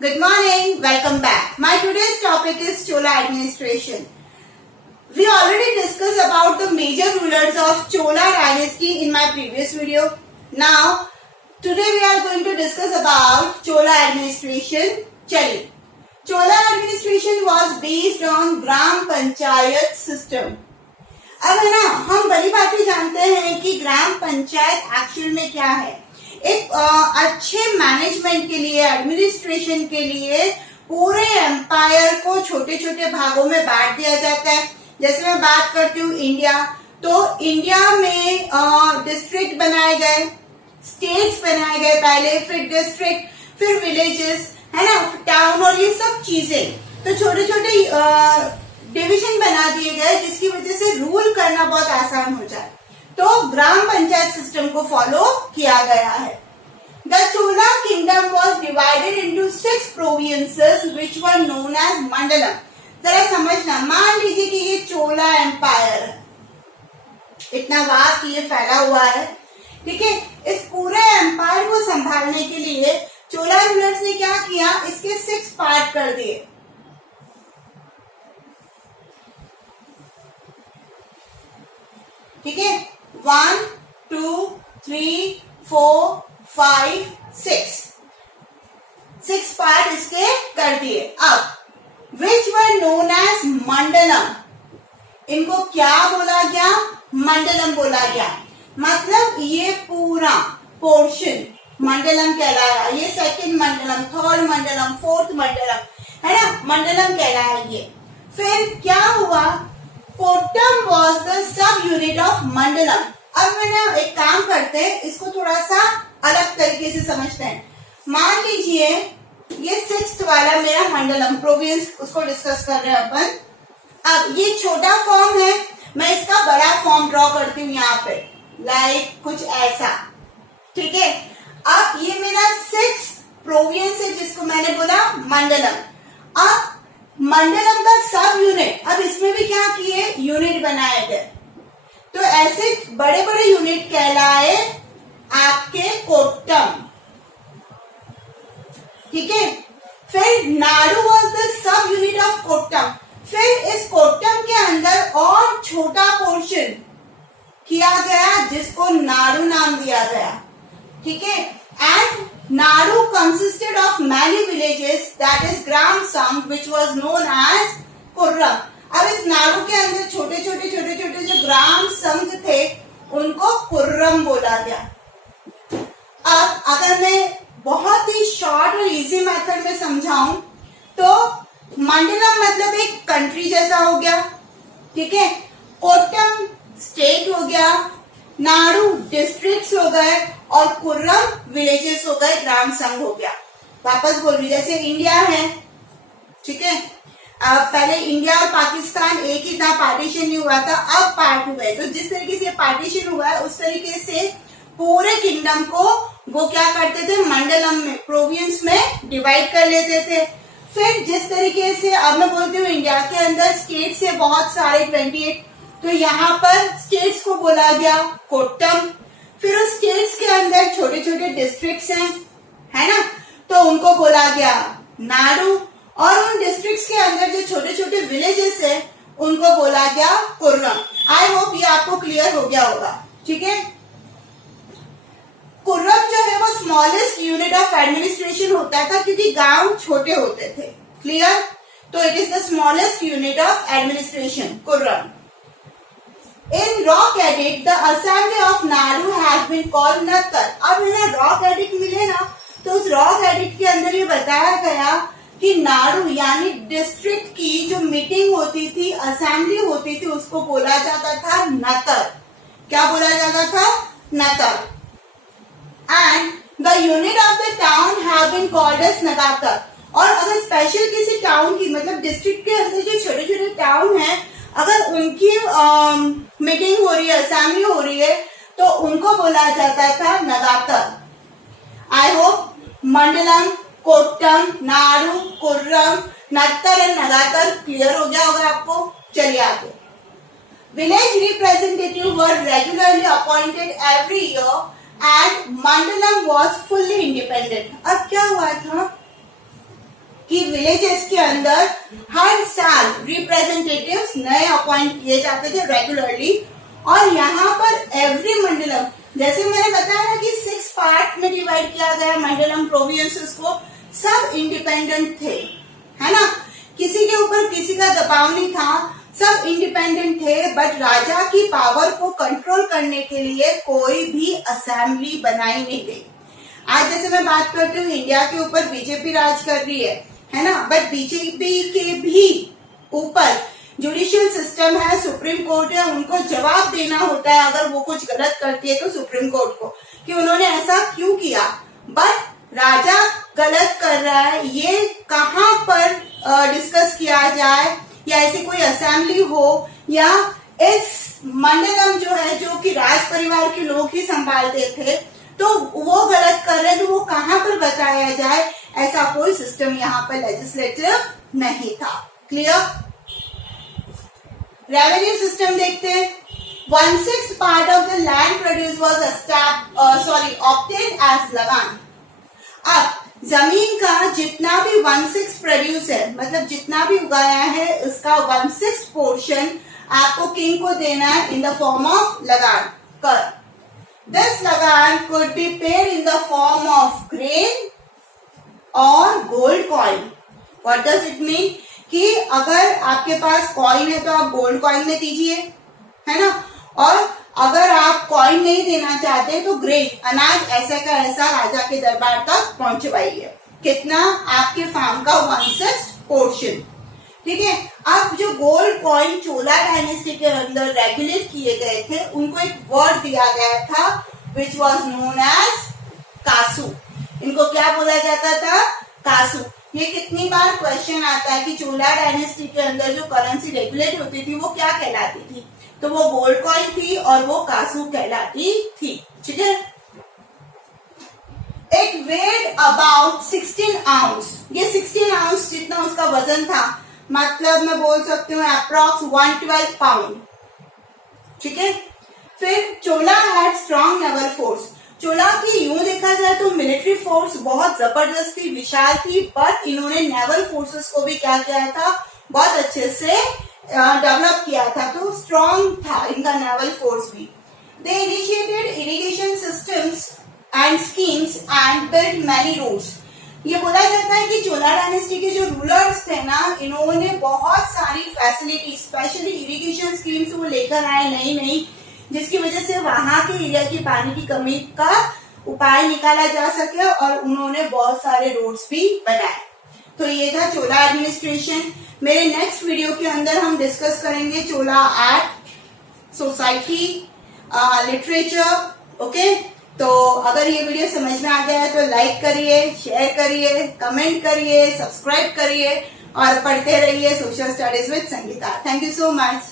Good morning, welcome back. My today's topic is Chola administration. We already discussed about the major rulers of Chola dynasty in my previous video. Now, today we are going to discuss about Chola administration. चलिए, Chola administration was based on gram panchayat system. अब है ना, हम बड़ी बातें जानते हैं कि ग्राम पंचायत एक्चुअल में क्या है. एक अच्छे मैनेजमेंट के लिए, एडमिनिस्ट्रेशन के लिए पूरे एम्पायर को छोटे छोटे भागों में बांट दिया जाता है. जैसे मैं बात करती हूँ इंडिया, तो इंडिया में डिस्ट्रिक्ट बनाए गए, स्टेट्स बनाए गए पहले, फिर डिस्ट्रिक्ट, फिर विलेजेस, है ना, टाउन, और ये सब चीजें तो छोटे छोटे डिवीजन बना दिए गए, जिसकी वजह से रूल करना बहुत आसान हो जाए. तो ग्राम पंचायत सिस्टम को फॉलो किया गया है. The Chola kingdom was divided into 6 provinces which were known as mandalam. जरा समझना, मान लीजिए कि ये चोला एम्पायर है, इतना वास्ट ये फैला हुआ है, ठीक है. इस पूरे एम्पायर को संभालने के लिए चोला रूलर्स ने क्या किया, इसके 6 पार्ट कर दिए. ठीक है, 1, 2, 3, 4, 5, 6 पार्ट इसके कर दिए. अब विच वर नोन एज मंडलम, इनको क्या बोला गया, मंडलम बोला गया. मतलब ये पूरा पोर्शन मंडलम कहलाया. ये second mandalam, third mandalam, fourth mandalam, है ना, मंडलम कहलाया ये. फिर क्या हुआ, kottam was the sub unit of mandalam. अब मैंने एक काम करते हैं, इसको थोड़ा सा अलग तरीके से समझते हैं. मान लीजिए ये 6th वाला मेरा मंडलम प्रोविंस, उसको डिस्कस कर रहे हैं अपन. अब ये छोटा फॉर्म है, मैं इसका बड़ा फॉर्म ड्रॉ करती हूँ यहाँ पे, लाइक कुछ ऐसा. ठीक है, अब ये मेरा 6 प्रोविंस है जिसको मैंने बोला मंडलम. अब मंडलम का सब यूनिट, अब इसमें भी क्या किए, यूनिट बनाए गए. तो ऐसे बड़े बड़े यूनिट कहलाए आपके कोट्टम. ठीक है, फिर Nadu was the sub unit of Kottam. फिर इस कोट्टम के अंदर और छोटा पोर्शन किया गया जिसको नाडु नाम दिया गया. ठीक है, and Nadu consisted of many villages, that is Gram Sangh, which was known as Kurram. अब इस नाडु के अंदर छोटे छोटे जो ग्राम संघ थे उनको कुर्रम बोला गया. अब अगर मैं बहुत ही शॉर्ट और इजी मेथड में समझाऊं तो मंडलम मतलब एक कंट्री जैसा हो गया. ठीक है, कोट्टम स्टेट हो गया, नाडु डिस्ट्रिक्ट्स हो गए, और कुर्रम विलेजेस हो गए, ग्राम संघ हो गया. वापस बोल रही, जैसे इंडिया है, ठीक है, पहले इंडिया और पाकिस्तान एक ही था, पार्टीशन नहीं हुआ था, अब पार्ट हुए. तो जिस तरीके से पार्टीशन हुआ है उस तरीके से पूरे किंगडम को वो क्या करते थे, मंडलम में, प्रोविंस में डिवाइड कर लेते थे. फिर जिस तरीके से अब मैं बोलती हूँ इंडिया के अंदर स्टेट्स है बहुत सारे, 28, तो यहाँ पर स्टेट्स को बोला गया कोट्टम. फिर उस स्टेट्स के अंदर छोटे छोटे डिस्ट्रिक्ट्स हैं, है ना, तो उनको बोला गया नाडु. और उन डिस्ट्रिक्ट्स के अंदर जो छोटे छोटे विलेजेस हैं उनको बोला गया कुर्रम. आई होप ये आपको क्लियर हो गया होगा. ठीक है, कुर्रम जो है वो स्मॉलेस्ट यूनिट ऑफ एडमिनिस्ट्रेशन होता था क्योंकि गांव छोटे होते थे. क्लियर, तो it is the smallest unit of administration, Kurram. In rock edit, the assembly of Nadu has been called Nattar. अब इन्हें रॉक एडिट मिले ना, तो उस रॉक एडिट के अंदर ये बताया गया कि नाडु यानी डिस्ट्रिक्ट की जो मीटिंग होती थी, असेंबली होती थी, उसको बोला जाता था नतर. क्या बोला जाता था, nattar. And the unit of the town have been called as nagattar. और अगर स्पेशल किसी टाउन की, मतलब डिस्ट्रिक्ट के अंदर जो छोटे छोटे टाउन है, अगर उनकी मीटिंग हो रही है, असेंबली हो रही है, तो उनको बोला जाता था nagattar. I hope mandalam, kottam, nadu, kurram, nattar and nagattar clear हो गया होगा आपको. चलिए आगे. Village representative were regularly appointed every year and mandalam was fully independent. अब क्या हुआ था, कि विलेजेस के अंदर हर साल रिप्रेजेंटेटिव्स नए अपॉइंट किए जाते थे रेगुलरली, और यहाँ पर एवरी मंडलम, जैसे मैंने बताया ना कि 6 पार्ट में डिवाइड किया गया मंडलम प्रोविंसेस को, सब इंडिपेंडेंट थे, है ना, किसी के ऊपर किसी का दबाव नहीं था, सब इंडिपेंडेंट थे, बट राजा की पावर को कंट्रोल करने के लिए कोई भी असेंबली बनाई नहीं गई। आज जैसे मैं बात करती हूँ इंडिया के ऊपर बीजेपी राज कर रही है ना, बट बीजेपी के भी ऊपर जुडिशियल सिस्टम है, सुप्रीम कोर्ट है, उनको जवाब देना होता है अगर वो कुछ गलत करती है तो सुप्रीम कोर्ट को, कि उन्होंने ऐसा क्यों किया। बट राजा गलत कर रहा है, ये कहाँ पर डिस्कस किया जाए, या ऐसी कोई असेंबली हो, या इस मंडलम जो है जो कि राज परिवार के लोग ही संभालते थे, तो वो गलत कर रहे हैं, तो वो कहाँ पर बताया जाए, ऐसा कोई सिस्टम यहाँ पर लेजिस्लेटिव नहीं था। क्लियर? रेवेन्यू सिस्टम देखते हैं। 1/6 part of the land produce was obtained as लगान। अब जमीन का जितना भी 1/6 प्रोड्यूस है, मतलब जितना भी उगाया है उसका 1/6 पोर्शन आपको किंग को देना है इन द फॉर्म ऑफ लगान कर। This lagaan could be paid in the form of grain और gold coin. What does it mean? कि अगर आपके पास कॉइन है तो आप गोल्ड कॉइन में दीजिए, है ना, और अगर आप कॉइन नहीं देना चाहते तो ग्रेन, अनाज ऐसा का ऐसा राजा के दरबार तक पहुंचवाइए। कितना? आपके फार्म का 1/6 पोर्शन। ठीक है। अब जो गोल्ड कॉइन चोला डायनेस्टी के अंदर रेगुलेट किए गए थे, उनको एक वर्ड दिया गया था विच वॉज नोन एज कासू। इनको क्या बोला जाता था? कासू। ये कितनी बार क्वेश्चन आता है कि चोला डायनेस्टी के अंदर जो करेंसी रेगुलेट होती थी वो क्या कहलाती थी, तो वो गोल्ड कॉइन थी और वो कासू कहलाती थी। ठीक है। एक वेट अबाउट 16 आउंस, ये 16 आउंस जितना उसका वजन था, मतलब मैं बोल सकती हूँ अप्रॉक्स 112 पाउंड। ठीक है। फिर चोला हैड स्ट्रॉन्ग नेवल फोर्स। चोला की यूं देखा जाए तो मिलिट्री फोर्स बहुत जबरदस्त थी, विशाल थी, पर इन्होंने नेवल फोर्सेस को भी क्या किया था, बहुत अच्छे से डेवलप किया था, तो स्ट्रॉन्ग था इनका नेवल फोर्स भी। They initiated irrigation systems and schemes and build many roads. ये बोला जाता है कि चोला डायनेस्टी के जो रूलर्स थे ना, इन्होंने बहुत सारी फैसिलिटी, स्पेशली इरिगेशन स्कीम्स वो लेकर आए नई, जिसकी वजह से वहां के एरिया की पानी की कमी का उपाय निकाला जा सके, और उन्होंने बहुत सारे रोड्स भी बनाए। तो ये था चोला एडमिनिस्ट्रेशन। मेरे नेक्स्ट वीडियो के अंदर हम डिस्कस करेंगे चोला एक्ट, सोसाइटी, लिटरेचर। ओके, तो अगर ये वीडियो समझ में आ गया है तो लाइक करिए, शेयर करिए, कमेंट करिए, सब्सक्राइब करिए और पढ़ते रहिए social studies with Sangeeta. Thank you so much.